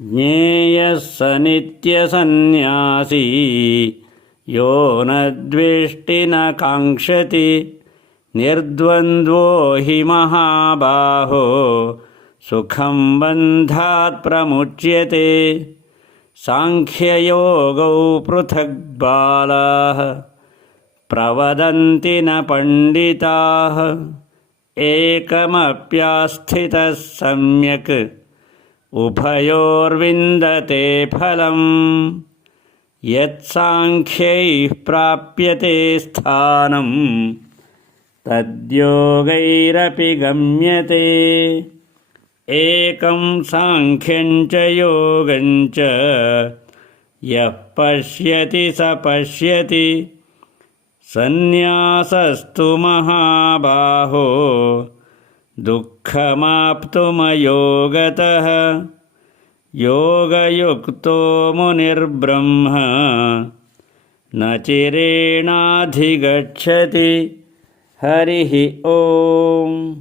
ज्ञेयः स नित्यसन्न्यासी यो न द्वेष्टि न काङ्क्षति। निर्द्वन्द्वो हि महाबाहो। सुखं बन्धात् प्रमुच्यते। साङ्ख्ययोगौ पृथग्बालाः प्रवदन्ति न पण्डिताः। एकमप्यास्थितः सम्यक् उभयोर्विन्दते फलम्। यत्साङ्ख्यैः प्राप्यते स्थानं तद्योगैरपि गम्यते। एकं साङ्ख्यं च योगं च। यः पश्यति स पश्यति। सन्न्यासस्तु महाबाहो दुःखमाप्तुमयोगतः योगयुक्तो मुनिर्ब्रह्म। न चिरेणाधिगच्छति। हरिः ओम्